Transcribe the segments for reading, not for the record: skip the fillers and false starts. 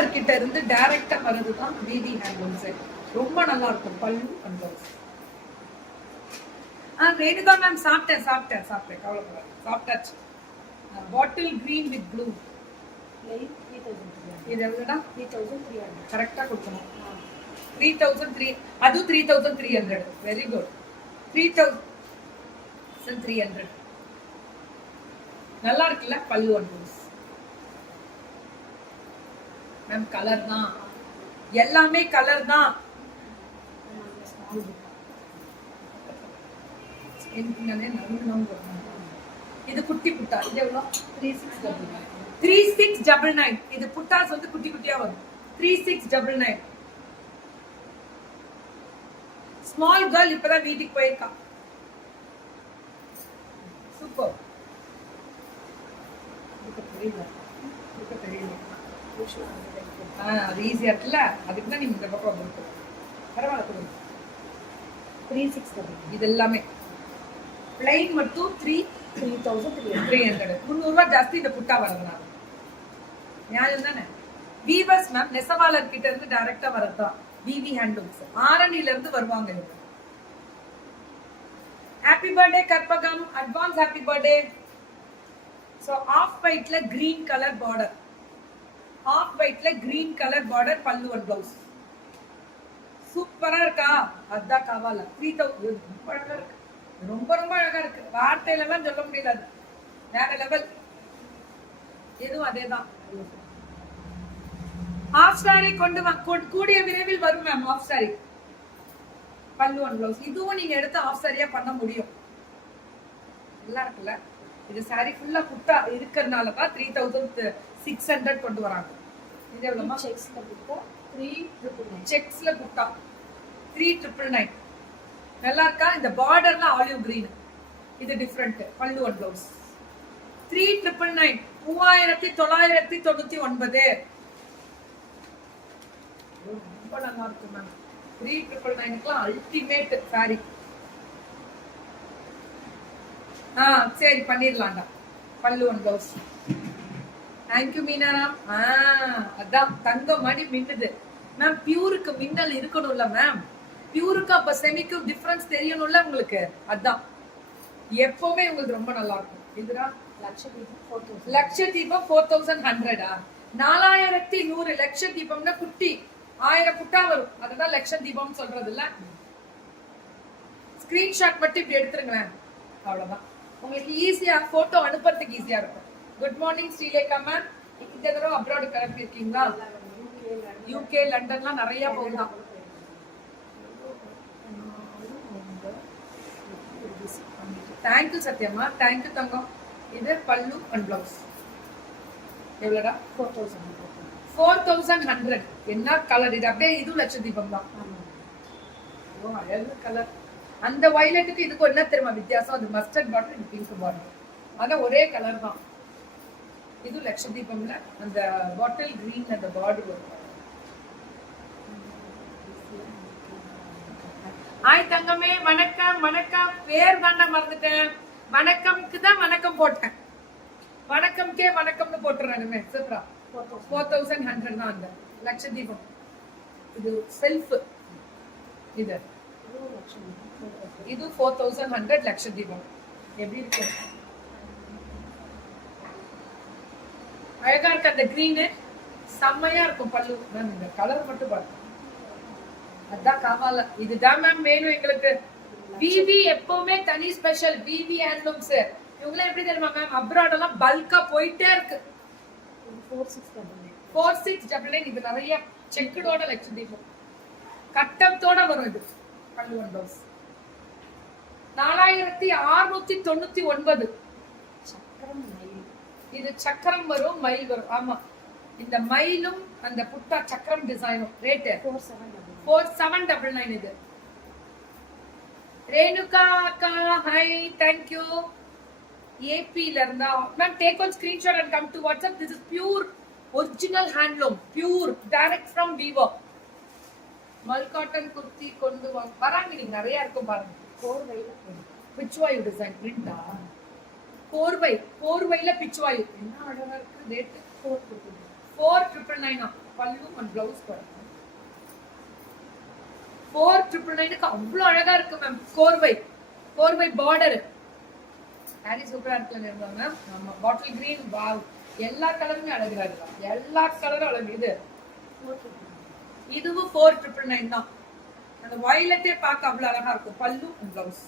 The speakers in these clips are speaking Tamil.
நெசவாளர் கிட்ட இருந்து டைரக்டா வரதுதான் விவி ஹேண்ட்லூம்ஸ். ரொம்ப நல்லா இருக்கும் பல்லு அண்ட் பிளவுஸ். ரேணுகா மேம் சாப்பிட்டேன் கவலைப்படாது, சாப்பிட்டாச்சு. Bottle green with blue. இது எவ்வளோடா? 3300. கரெக்டாக கொடுக்கணும். 3300, அதுவும் 3300. Very good. 3300 நல்லா இருக்குல்ல பல்லு அண்ட் ப்ளவுஸ். மேம் கலர் தான், எல்லாமே கலர் தான். இது குட்டி புட்டா. இது எவ்வளோ? 3699. இது புட்டாஸ் வந்து குட்டி குட்டியா வரும். 3699. ஸ்மால் கேர்ள் இப்பதான் வீட்டுக்கு போயிருக்கா. சூப்பர். அது ஈஸியா இருக்குல்ல, அதுக்கு தான் நீங்க இந்த பக்கம் வந்துருக்கு. பரவாயில்ல கொடுங்க. 3600. இது எல்லாமே பிளைன் மட்டும் 3300. 300 ஜாஸ்தி இந்த புட்டா வரதுனால. நியாயம் தானே? வீவர்ஸ் மேம் நெசவாளர் கிட்ட இருந்து டைரக்டா வரதுதான் விவி ஹேண்ட்லூம்ஸ். ஆரணில இருந்து வருவாங்க இவங்க. Happy birthday Karpagam, advance happy birthday. So off ஒயிட்ல கிரீன் கலர் பார்டர், ஆஃப் ஒயிட்ல green colour border pallu and blouse. சூப்பரா இருக்கா? அதான் காவால 3000. ரொம்ப அழகா இருக்கு, ரொம்ப ரொம்ப அழகா இருக்கு. வார்த்தையில எல்லாம் சொல்ல முடியல. வேற லெவல். எதுவும் அதேதான். ஹாஃப் சாரி கொண்டு கூடிய விரைவில் வரும் மேம். ஹாஃப் சாரி பல்லு அண்ட் பிளவுஸ். இதுவும் நீங்க எடுத்து ஹாஃப் சாரியா பண்ண முடியும். நல்லா இருக்குல்ல? இது சாரி ஃபுல்லா புட்டா இருக்கிறதுனாலதான் 3600 கொண்டு வராங்க. இது எவ்வளவுமா? செக்ஸ்ல புட்டா 3900. செக்ஸ்ல புட்டா 3999. நல்லா இருக்கா? இந்த பார்டர்ல ஆலிவ் கிரீன். இது டிஃபரெண்ட். பல்லு அண்ட் பிளவுஸ் 3999. 3999. ரொம்ப நல்லா இருக்கு மேம். 3999க்குலாம் ultimate sorry. சரி பண்ணிடலாம்டா பல்லு அண்ட் பிளவுஸ். தேங்க்யூ மீனாராம். அதான் தங்கம் மாதிரி மின்னுது மேம். பியூருக்கு மின்னல் இருக்கணும்ல மேம். பியூருக்கு அப்ப செமிக்கும் டிஃபரன்ஸ் தெரியணும்ல உங்களுக்கு. அதான் எப்பவுமே உங்களுக்கு ரொம்ப நல்லா இருக்கும். இதுதான் லட்சதீபம் 4100. 4100 லட்சதீபம்னா குட்டி 1000 புட்டா வரும். அதுதான் லட்சதீபம் சொல்றது இல்ல. ஸ்கிரீன்ஷாட் மட்டும் இப்படி எடுத்துருங்களேன், அவ்வளவுதான். உங்களுக்கு ஈஸியா போட்டோ அனுப்புறதுக்கு ஈஸியா இருக்கும். Good morning Srilekha ma'am. இந்த தடவை அப்ராட் கிளம்பி இருக்கீங்களா? யூகே லண்டன்லாம் நிறைய போகலாம். தேங்க்யூ சத்யம்மா, தேங்க்யூ தங்கம். இது பல்லு அண்ட் பிளவுஸ். எவ்வளோடா? 4100. என்ன கலர் இது? அப்படியே இதுவும் லட்சதீபம் தான். அழகு கலர். அந்த வயலட்டுக்கு இதுக்கு என்ன தெரியுமா வித்தியாசம்? அது மஸ்டர்ட் பாட்டில், இது பிங்க் பாட்டில். அதான் ஒரே கலர் தான். இது லட்சதீபம்ல அந்த பாட்டில் கிரீன் அந்த பார்டர் வரும். ஆய் தங்கமே வணக்கம். வணக்கம். பேர் தாண்டா மறந்துட்டேன். வணக்கம்க்கு தான் வணக்கம் போட்டேன். வணக்கம்கே வணக்கம்னு போட்டுறானுமே. சூப்பரா 4100 தான் அந்த லட்சதீபம். இது செல்ஃப். இது 4100 லட்சதீபம். எப்படி இருக்கு? அழகா இருக்கு. அந்த கிரீனு செம்மையா இருக்கும் பல்லு. மேம் இந்த கலர் மட்டும் பாருங்க. அதான் காவால. இதுதான் மேம் வேணும் எங்களுக்கு. விவி எப்பவுமே தனி ஸ்பெஷல். விவி ஹேண்ட்லூம்ஸ் இவங்களே எப்படி தெரியுமா மேம்? அப்ராட் எல்லாம் பல்கா போயிட்டே இருக்கு. 4699. இது நிறைய செக்குடோட லட்சதீபம் கட்டத்தோட வரும். இது பல்லு அண்ட் பிளவுஸ் 4699. இது சக்கரம் வரும், மயில் வரும். ஆமா, இந்த மயிலும் அந்த புட்டா சக்கரம் டிசைனும். ரேட் 4799. இது ரேணுகா அக்கா ஹாய், தேங்க் யூ. ஏபில இருந்தா ma'am take one screenshot and come to WhatsApp. This is pure original handloom, pure direct from Weavo. Mul cotton kurti கொண்டு வராங்க. நீங்க நிறைய இருக்கும் பாருங்க. கோர்வைல பிச்சுவாயு டிசைன் பிரிண்டா? கோர்வைல பிச்சுவாயு. என்ன அழகா இருக்கு. ரேட் 4,999 பல்லு அண்ட் பிளவுஸ் பாருங்க. 4,999க்கு அவ்வளவு அழகா இருக்கு மேம். கோர்வை பார்டர் சாரி சூப்பரா இருக்குன்னு இருந்தாங்க. ஆமா பாட்டில் கிரீன் வாவ், எல்லா கலருமே அழகா இருக்கு. எல்லா கலரும் அழகு. இதுவும் 4,999 தான். அந்த வயலட்டே பார்க்க அவ்வளவு அழகா இருக்கும். பல்லு அண்ட் பிளவுஸ்.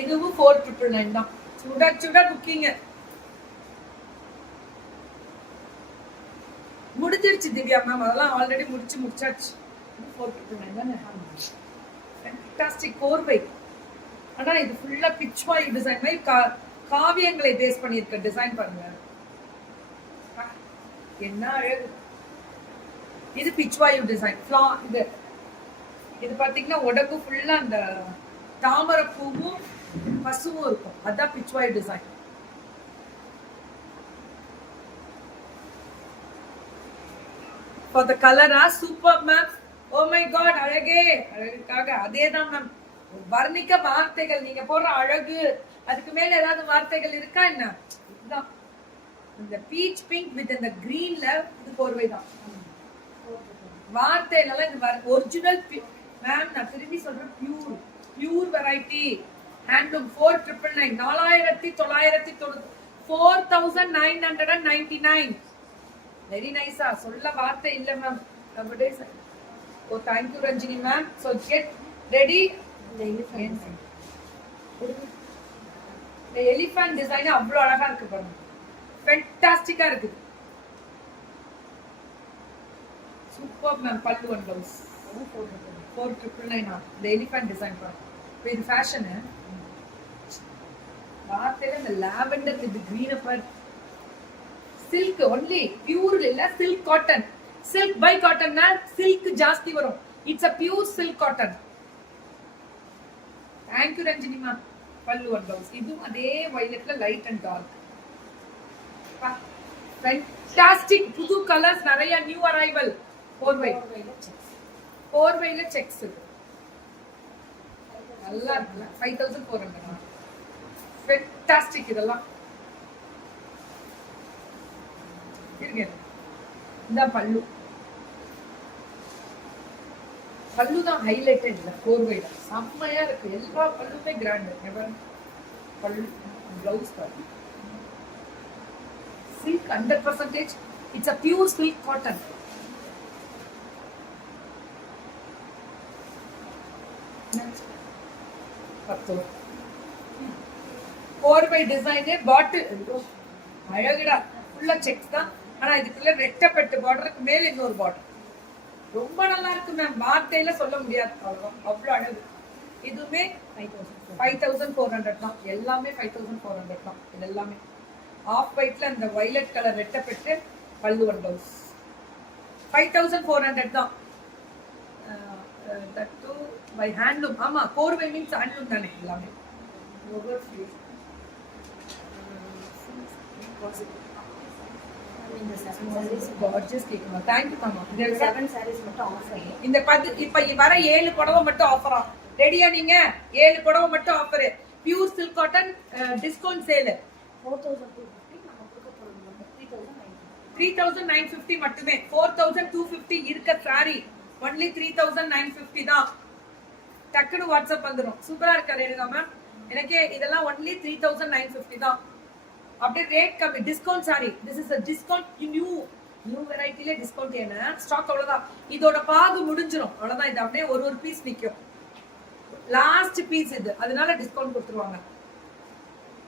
இதுவும் 4,999 தான். சுட புக்கிங் முடிஞ்சிருச்சு திவ்யா மேம். அதெல்லாம் ஆல்ரெடி முடிச்சாச்சு. 4,999 தானே. ஃபேண்டாஸ்டிக் கோர்வை. ஆனா இது ஃபுல்லா பிச்வாய் டிசைன் மாதிரி காவியங்களை பேஸ் பண்ணியிருக்க டிசைன் பாருங்க. என்ன அழகு. இது பிச்வாய் டிசைன். இது பாத்தீங்கன்னா உடம்பு ஃபுல்லா அந்த தாமரை பூவும் பசுவும் இருக்கும். அதான் pichwai design. For the color super ma'am. Oh my god, அழகுக்காக அதேதான் மேம். வர்ணிக்க வார்த்தைகள், நீங்க போடுற அழகு அதுக்கு மேல ஏதாவது வார்த்தைகள் இருக்கா என்ன? இதுதான் இந்த பீச் பிங்க் வித் இந்த கிரீன்ல இது போர்வை தான். வார்த்தைனால இந்த ஒரிஜினல் மேம். நான் திரும்பி சொல்றேன், பியூர் வெரைட்டி ஹேண்ட்லூம். 4,999 4,999. வெரி நைஸா, சொல்ல வார்த்தை இல்ல ma'am. Oh thank you Ranjini ma'am. So get ready. Elephant design அவ்வளவு அழகா இருக்கு பாருங்க. ஃபேண்டாஸ்டிக்கா இருக்கு. Super ma'am. Pallu and blouse 4,999. இந்த எலிஃபண்ட் டிசைன் பாருங்க. இது ஃபேஷனு. வார்த்தையில இந்த lavender with green upper. Silk only, pure இல்ல, சில்க் காட்டன். சில்க் பை காட்டன்னா சில்க் ஜாஸ்தி வரும். It's a pure silk cotton. Thank you Ranjini ma'am. Pallu and blouse. இதுவும் அதே வயலட்ல லைட் அண்ட் டார்க். ஃபேண்டாஸ்டிக். புது கலர்ஸ் நிறைய நியூ அரைவல். போர்வையில செக்ஸ் நல்லா இருக்குல்ல. 5,400. ஃபேண்டாஸ்டிக். இதெல்லாம் இந்த பல்லு தான் ஹைலைட்டட். இல்ல போர்வையில செம்மையா இருக்கு. எல்லா பல்லுமே கிராண்ட். பல்லு பிளவுஸ் பாருங்க. Silk 100%. It's a pure silk cotton. போர்வை டிசைனே பாட்டில் அழகுடா. ஃபுல்லா செக்ஸ் தான். ஆனா இதுக்குள்ள ரெட்டப்பட்டு பார்டருக்கு மேல இன்னொரு பார்டர். ரொம்ப நல்லா இருக்கு மேம். வார்த்தையில சொல்ல முடியாது. அவ்வளவு அழகு. இதுவுமே 5,400 தான். எல்லாமே 5,400 தான். இது எல்லாமே ஆஃப் ஒயிட்ல அந்த வயலட் கலர் ரெட்டப்பட்டு பல்லு அண்ட் பிளவுஸ் 5,400 தான். that too by handloom. ஆமா, போர்வை மீன்ஸ் ஹேண்ட்லூம் தானே எல்லாமே. இந்த இப்ப வர 7 புடவை மட்டும் ஆஃபரா. ரெடியா நீங்க? 7 புடவை மட்டும் offer. Pure silk cotton discount sale 3,950 மட்டுமே. 4,250 இருக்க சாரி ஒன்லி 3,950 தான். டக்குனு வாட்ஸ்அப் வந்துடும். சூப்பரா இருக்கா ரேணுகா மேம்? எனக்கு இதெல்லாம் ஒன்லி 3,950 தான். அப்படியே ரேட் கம்மி. Discount sorry. This is a discount. New வெரைட்டில டிஸ்கவுண்ட். ஏன்னா ஸ்டாக் அவ்வளவுதான். இதோட பாகு முடிஞ்சிரும். அவ்வளவுதான். இது அப்படியே ஒரு பீஸ் நிக்கும். லாஸ்ட் பீஸ் இது. அதனால டிஸ்கவுண்ட் கொடுத்துருவாங்க.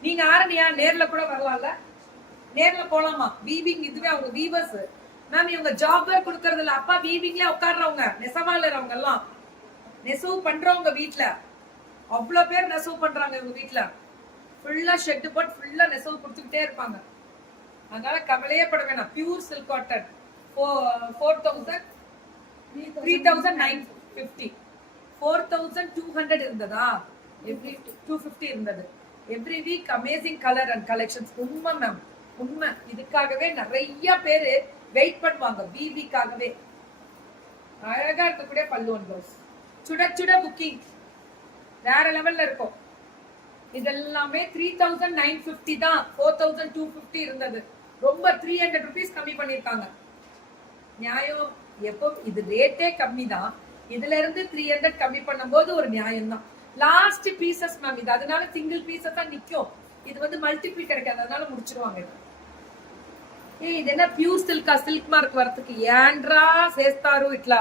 நீங்க ஆரம்பியா நேர்ல கூட வரலாம்ல. நேர்ல போலாமா? வீவிங் இதுவே அவங்க வீவர்ஸ் மேம். இவங்க ஜாபர் கொடுக்கறது இல்ல. அப்பா வீவிங்ல உட்கார்றவங்க, நெசவாளர் எல்லாம் நெசவு பண்றவங்க வீட்டுல அவ்வளவு பேர் நெசவு பண்றாங்க. இவங்க வீட்டுல ஃபுல்லா ஷெட் போட்டு ஃபுல்லா நெசவு கொடுத்துக்கிட்டே இருப்பாங்க. அதனால கவலையே பட வேணாம். Pure silk cotton 3,950. 4,200 இருந்ததா? 250 இருந்தது. Every week amazing colour and collections. உண்மை மேம், உண்மை. இதுக்காகவே நிறைய பேரு வெயிட் பண்ணுவாங்க. பிபிக்காகவே அழகா இருக்கக்கூடிய பல்லு அண்ட் ப்ளவுஸ். சுட சுட புக்கிங் வேற லெவல்ல இருக்கும். இதெல்லாமே 3950 தான். 4250 இருந்தது. ரொம்ப 300 rupees கம்மி பண்ணிருக்காங்க. நியாயம். எப்போ இது ரேட்டே கம்மி தான், இதுல இருந்து 300 கம்மி பண்ணும்போது ஒரு நியாயம் தான். லாஸ்ட் பீசஸ் மேம் இது, அதனால சிங்கிள் பீசஸ் தான் நிக்கும். இது வந்து மல்டிபிள் கிடைக்காது, அதனால முடிச்சிருவாங்க இது. இது என்ன பியூர் சில்கா? சில்க் மார்க் வரதுக்கு ஏன்ட்ரா சேஸ்தாரு இட்லா